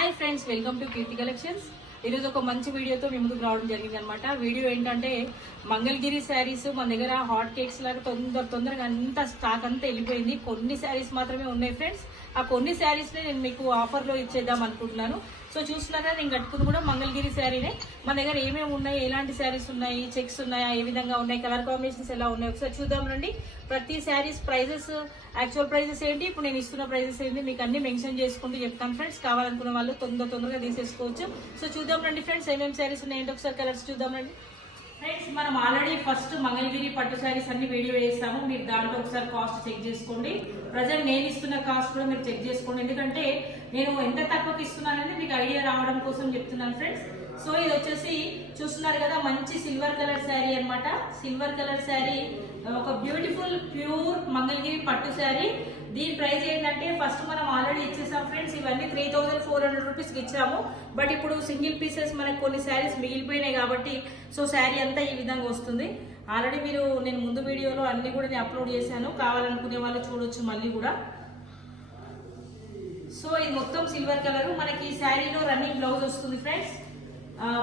Hi friends welcome to Keerthi collections ఈరోజు ఒక మంచి వీడియోతో మీ ముందుకు రావడం జరిగింది అనమాట వీడియో ఏంటంటే మంగళగిరి శారీస్ మన దగ్గర హాట్ కేక్స్ లాగా తొందర తొందరగా అంతా స్టాక్ అంతా వెళ్ళిపోయింది. కొన్ని శారీస్ మాత్రమే ఉన్నాయి ఫ్రెండ్స్ ఆ కొన్ని శారీస్ని నేను మీకు ఆఫర్లో ఇచ్చేద్దాం అనుకుంటున్నాను. సో చూస్తున్నారా నేను కట్టుకుని కూడా మంగళగిరి శారీనే. మన దగ్గర ఏమేమి ఉన్నాయి ఎలాంటి శారీస్ ఉన్నాయి చెక్స్ ఉన్నాయా ఏ విధంగా ఉన్నాయి కలర్ కాంబినేషన్స్ ఎలా ఉన్నాయి? ఒకసారి చూద్దాం రండి. ప్రతి శారీస్ ప్రైజెస్ యాక్చువల్ ప్రైజెస్ ఏంటి? ఇప్పుడు నేను ఇస్తున్న ప్రైజెస్ ఏంటి? మీకు అన్ని మెన్షన్ చేసుకుంటూ చెప్తాను ఫ్రెండ్స్ కావాలనుకున్న వాళ్ళు తొందర తొందరగా తీసేసుకోవచ్చు. సో చూద్దాం రండి ఫ్రెండ్స్ ఏమేమి శారీస్ ఉన్నాయంటే ఒకసారి కలర్స్ చూద్దాం రండి. ఫ్రెండ్స్ మనం ఆల్రెడీ ఫస్ట్ మంగళగిరి పట్టు శారీస్ అన్ని వీడియో వేస్తాము మీరు దాంట్లో ఒకసారి కాస్ట్ చెక్ చేసుకోండి. ప్రజెంట్ నేను ఇస్తున్న కాస్ట్ కూడా మీరు చెక్ చేసుకోండి. ఎందుకంటే నేను ఎంత తక్కువకి ఇస్తున్నానని మీకు ఐడియా రావడం కోసం చెప్తున్నాను ఫ్రెండ్స్. సో ఇది వచ్చేసి చూస్తున్నారు కదా మంచి సిల్వర్ కలర్ శారీ అన్నమాట. సిల్వర్ కలర్ శారీ ఒక బ్యూటిఫుల్ ప్యూర్ మంగళగిరి పట్టు శారీ. దీని ప్రైస్ ఏంటంటే ఫస్ట్ మనం ఆల్రెడీ ఇచ్చేసాం ఫ్రెండ్స్ ఇవన్నీ త్రీ థౌజండ్ ఫోర్ హండ్రెడ్ రూపీస్కి ఇచ్చాము. బట్ ఇప్పుడు సింగిల్ పీసెస్ మనకు కొన్ని శారీస్ మిగిలిపోయినాయి కాబట్టి సో శారీ అంతా ఈ విధంగా వస్తుంది. ఆల్రెడీ మీరు నేను ముందు వీడియోలో అన్నీ కూడా నేను అప్లోడ్ చేశాను. కావాలనుకునే వాళ్ళు చూడొచ్చు మళ్ళీ కూడా. సో ఇది మొత్తం సిల్వర్ కలర్ మనకి ఈ శారీలో రన్నింగ్ బ్లౌజ్ వస్తుంది ఫ్రెండ్స్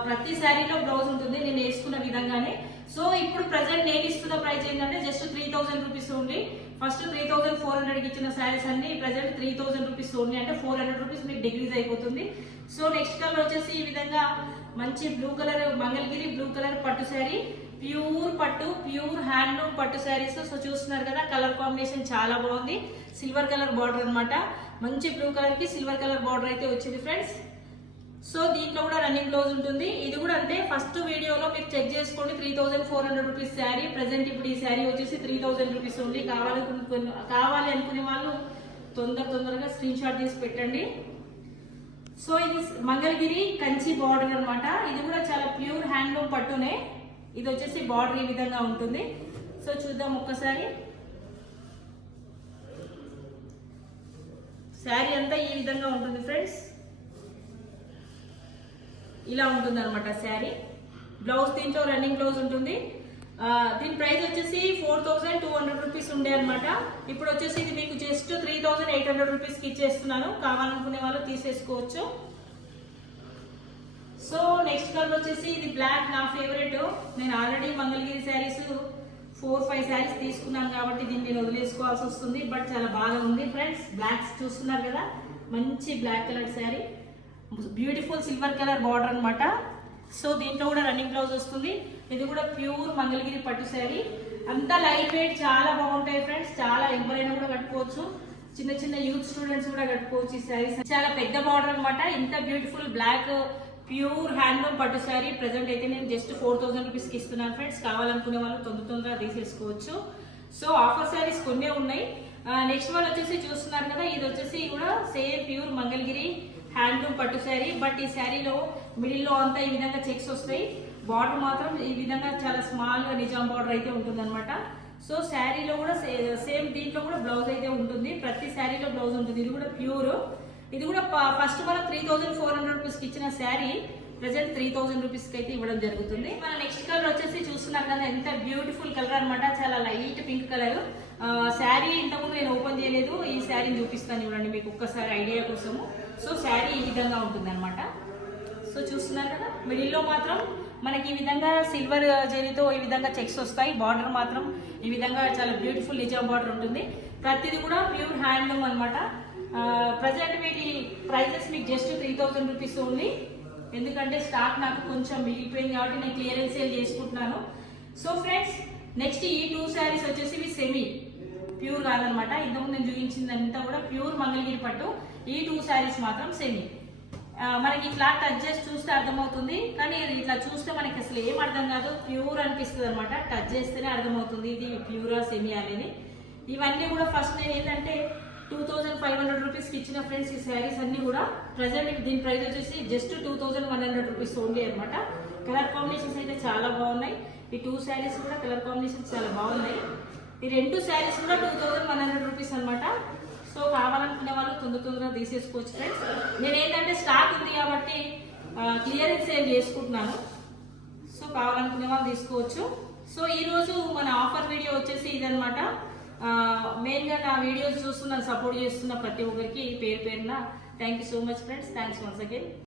ప్రతి శారీలో బ్లౌజ్ ఉంటుంది. నేను వేసుకున్న విధంగానే సో ఇప్పుడు ప్రజెంట్ నేను ఇస్తున్న ప్రైస్ ఏంటంటే just three thousand rupees only first three thousand four హండ్రెడ్కి ఇచ్చిన శారీస్ అన్ని present three thousand rupees only అంటే ఫోర్ హండ్రెడ్ రూపీస్ మీకు డిగ్రీస్ అయిపోతుంది. సో నెక్స్ట్ కలర్ వచ్చేసి ఈ విధంగా మంచి blue colour Mangalagiri blue colour పట్టు శారీ ప్యూర్ పట్టు ప్యూర్ హ్యాండ్లూమ్ పట్టు శారీస్ సో చూస్తున్నారు కదా కలర్ కాంబినేషన్ చాలా బాగుంది. సిల్వర్ కలర్ బార్డర్ అనమాట మంచి బ్లూ కలర్కి సిల్వర్ కలర్ బార్డర్ అయితే వచ్చింది ఫ్రెండ్స్ సో దీంట్లో కూడా రన్నింగ్ బ్లౌజ్ ఉంటుంది. ఇది కూడా అంతే. ఫస్ట్ వీడియోలో మీరు చెక్ చేసుకోండి. Three thousand four hundred rupees sari present ఇప్పుడు ఈ శారీ వచ్చేసి త్రీ థౌసండ్ రూపీస్ ఉంది కావాలనుకుని కావాలి అనుకునే వాళ్ళు తొందర తొందరగా స్క్రీన్ షాట్ తీసి పెట్టండి. సో ఇది మంగళగిరి కంచి బార్డర్ అనమాట ఇది కూడా చాలా ప్యూర్ హ్యాండ్లూమ్ పట్టునే. ఇది వచ్చేసి బార్డర్ ఈ విధంగా ఉంటుంది. సో చూద్దాం ఒక్కసారి. శారీ అంతా ఈ విధంగా ఉంటుంది ఫ్రెండ్స్ ఇలా ఉంటుంది అనమాట శారీ. బ్లౌజ్ దీంట్లో రన్నింగ్ బ్లౌజ్ ఉంటుంది. దీని ప్రైస్ వచ్చేసి four thousand two hundred rupees ఉండే అనమాట ఇప్పుడు వచ్చేసి ఇది మీకు just three thousand eight hundred రూపీస్కి ఇచ్చేస్తున్నాను. కావాలనుకునే వాళ్ళు తీసేసుకోవచ్చు. సో నెక్స్ట్ కలర్ వచ్చేసి ఇది బ్లాక్ నా ఫేవరెట్ నేను already Mangalagiri saris four five saris తీసుకున్నాను కాబట్టి దీన్ని నేను వదిలేసుకోవాల్సి వస్తుంది. బట్ చాలా బాగా ఉంది ఫ్రెండ్స్ బ్లాక్స్ చూస్తున్నారు కదా? మంచి black colour sari. Beautiful silver colour border అన్నమాట. సో దీంట్లో కూడా రన్నింగ్ బ్లౌజ్ వస్తుంది. ఇది కూడా ప్యూర్ మంగళగిరి పట్టు శారీ. అంతా లైట్ వెయిట్ చాలా బాగుంటాయి ఫ్రెండ్స్. చాలా ఎవరైనా కూడా కట్టుకోవచ్చు. చిన్న చిన్న యూత్ స్టూడెంట్స్ కూడా కట్టుకోవచ్చు ఈ శారీస్. చాలా పెద్ద బార్డర్ అనమాట ఇంత బ్యూటిఫుల్ బ్లాక్ ప్యూర్ హ్యాండ్లూమ్ పట్టు శారీ. ప్రజెంట్ అయితే నేను జస్ట్ ఫోర్ థౌసండ్ రూపీస్కి ఇస్తున్నాను ఫ్రెండ్స్. కావాలనుకునే వాళ్ళు తొందర తొందరగా తీసేసుకోవచ్చు. సో ఆఫర్ శారీస్ కొన్ని ఉన్నాయి. నెక్స్ట్ వన్ వచ్చేసి చూస్తున్నారు కదా. ఇది వచ్చేసి కూడా సేమ్ ప్యూర్ మంగళగిరి హ్యాండ్లూమ్ పట్టు శారీ బట్ ఈ శారీలో మిడిల్లో అంతా ఈ విధంగా చెక్స్ వస్తాయి. బార్డర్ మాత్రం ఈ విధంగా చాలా స్మాల్గా నిజాం బార్డర్ అయితే ఉంటుంది సో శారీలో కూడా సేమ్ దీంట్లో కూడా బ్లౌజ్ అయితే ఉంటుంది. ప్రతి శారీలో బ్లౌజ్ ఉంటుంది. ఇది కూడా ప్యూర్. ఇది కూడా ఫస్ట్ మనం త్రీ థౌసండ్ ఫోర్ హండ్రెడ్ రూపీస్కి ఇచ్చిన శారీ. ప్రజెంట్ త్రీ థౌసండ్ రూపీస్కి అయితే ఇవ్వడం జరుగుతుంది. మన నెక్స్ట్ కలర్ వచ్చేసి చూస్తున్నారు కదా ఎంత బ్యూటిఫుల్ కలర్ అనమాట చాలా లైట్ పింక్ కలర్. శారీ ఇంతకుముందు నేను ఓపెన్ చేయలేదు. ఈ శారీని చూపిస్తాను చూడండి మీకు ఒక్కసారి ఐడియా కోసము. సో శారీ ఈ విధంగా ఉంటుంది సో చూస్తున్నారు కదా మిడిల్లో మాత్రం మనకి ఈ విధంగా సిల్వర్ జరీతో ఈ విధంగా చెక్స్ వస్తాయి. బార్డర్ మాత్రం ఈ విధంగా చాలా బ్యూటిఫుల్ నిజాం బార్డర్ ఉంటుంది. ప్రతిది కూడా ప్యూర్ హ్యాండ్లూమ్ అనమాట ప్రజెంట్ వీటి ప్రైజెస్ మీకు జస్ట్ త్రీ థౌజండ్ రూపీస్ ఉంది ఎందుకంటే స్టాక్ నాకు కొంచెం మిగిలిపోయింది కాబట్టి నేను క్లియరెన్స్ సేల్ చేసుకుంటున్నాను. సో ఫ్రెండ్స్ నెక్స్ట్ ఈ టూ శారీస్ వచ్చేసి ఇవి సెమీ. ప్యూర్ కాదనమాట. ఇంతకుముందు నేను చూపించిందంతా కూడా ప్యూర్ మంగళగిరి పట్టు. ఈ టూ శారీస్ మాత్రం సెమీ మనకి ఇట్లా టచ్ చేసి చూస్తే అర్థమవుతుంది. కానీ ఇట్లా చూస్తే మనకి అసలు ఏం అర్థం కాదు. ప్యూర్ అనిపిస్తుంది అనమాట టచ్ చేస్తేనే అర్థమవుతుంది. ఇది ప్యూరా సెమీ అనేది. ఇవన్నీ కూడా ఫస్ట్ నేను ఏంటంటే టూ థౌజండ్ ఫైవ్ హండ్రెడ్ రూపీస్కి ఇచ్చిన ఫ్రెండ్స్ ఈ శారీస్ అన్నీ కూడా ప్రజెంట్ దీని ప్రైస్ వచ్చేసి just two thousand one hundred rupees only అనమాట కలర్ కాంబినేషన్స్ అయితే చాలా బాగున్నాయి. ఈ టూ శారీస్ కూడా కలర్ కాంబినేషన్స్ చాలా బాగున్నాయి. ఈ రెండు శారీస్ కూడా two thousand one hundred rupees అనమాట సో కావాలనుకునే వాళ్ళు తొందర తొందరగా తీసేసుకోవచ్చు ఫ్రెండ్స్ నేను ఏంటంటే స్టాక్ ఉంది కాబట్టి క్లియరెన్స్ సేల్ చేసుకుంటున్నాను. సో కావాలనుకునే వాళ్ళు తీసుకోవచ్చు. సో ఈరోజు మన ఆఫర్ వీడియో వచ్చేసి ఇదనమాట మెయిన్గా నా వీడియోస్ చూస్తున్న సపోర్ట్ చేస్తున్న ప్రతి ఒక్కరికి పేరు పేరున thank you so much friends thanks once again